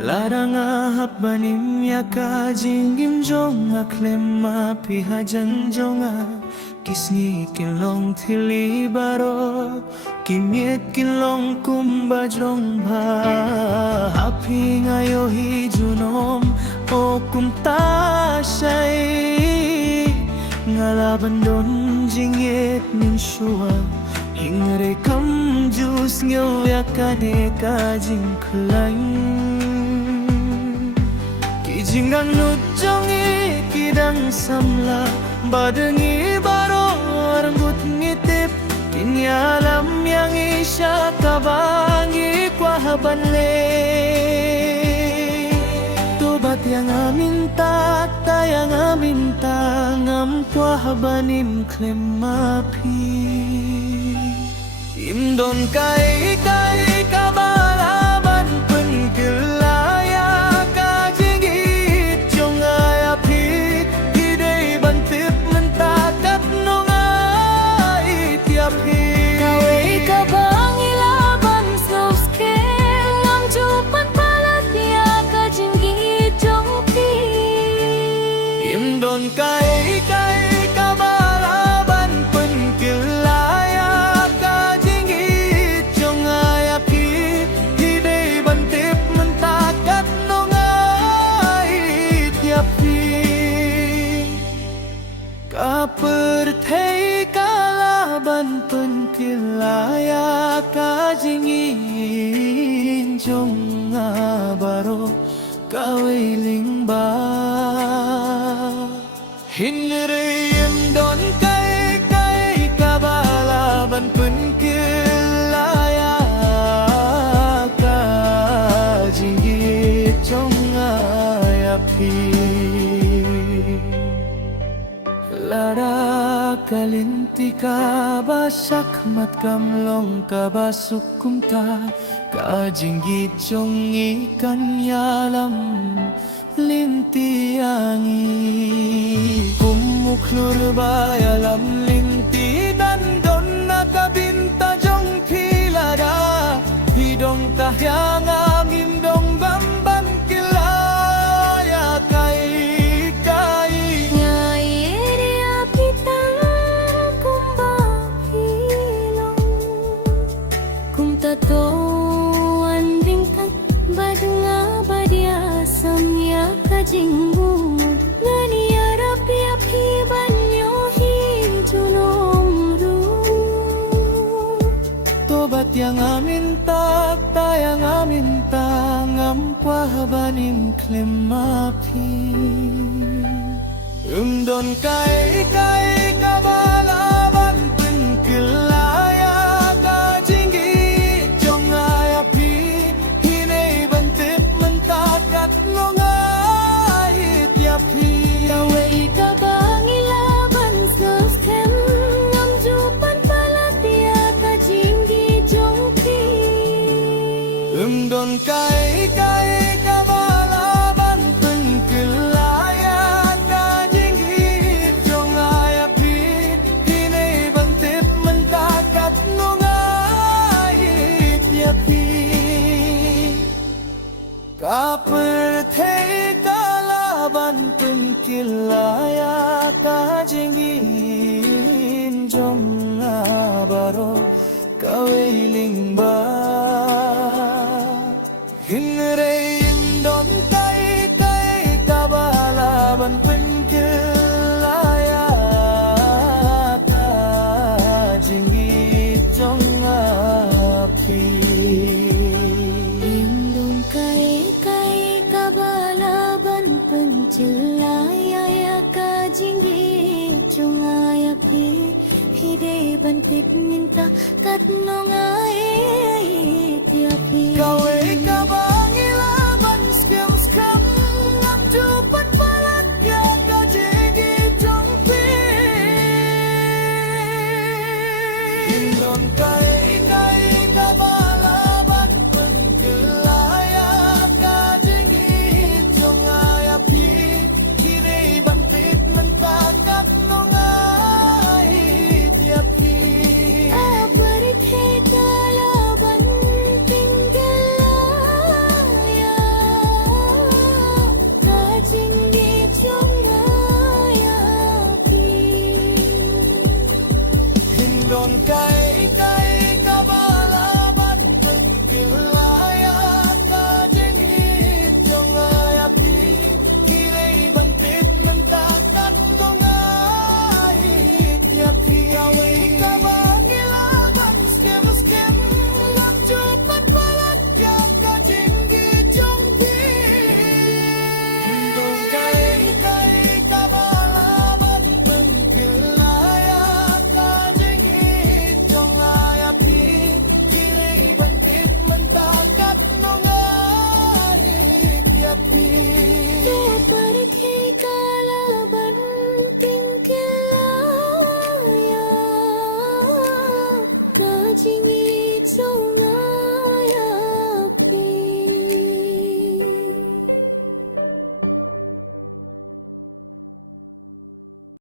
Ladang ahap banim yaka jinggim jonga klema piha janjonga kisni kilong thili baro kimiet kilong kumba jongba hapi ngayo hi junom o kumta shay ngalaban don jinget nin shua ingre kam jus ngyo yakane ka jingklain Jingang nujongi kidang samla badengi baro rambut ngitip kini alam yang isya kabangi kwahabanle tobat yang aminta tayang aminta ngam kwahabanim klemapi imdon kai kai kabalaban pengkelaya Don kai kai kabalaban pengkelaya ka jinggit jong ayapi hiday bantip mentakat nongai tiapi kaperthai kalaban pengkelaya ka jinggit jong abaro kawiling ba Hinriyan don kai kai kabalaban pengkelaya ka jinggit jong ayapi lara kalinti ka basak mat kamlong ka basuk kumta ka jinggit jong ikan yalam linti angi kumuklur bayalam linti dan don nakabinta jong pilada hidong tahyang angin dong bamban kilaya kai kai ngai area pitang kumba hilong kumtato andingkan badunga badia samya kajingmu ngani arapi api banyo hi junomru tobat yang aminta tayang aminta ngam kwahabanim klemapi umdon kai kai kabalaban pengkelaya ka jinggit jong ayapi hinay bantip mentakat nongai tiapi Kaway ka bang ilaban skem ngam jupan palapia ka jinggi jongpi umdon kai kai kabalaban pengkelaya ka jinggit jong ayapi hinay bantip mentakat nongai tiapi kaperthai kalaban pengkelaya ka jinggit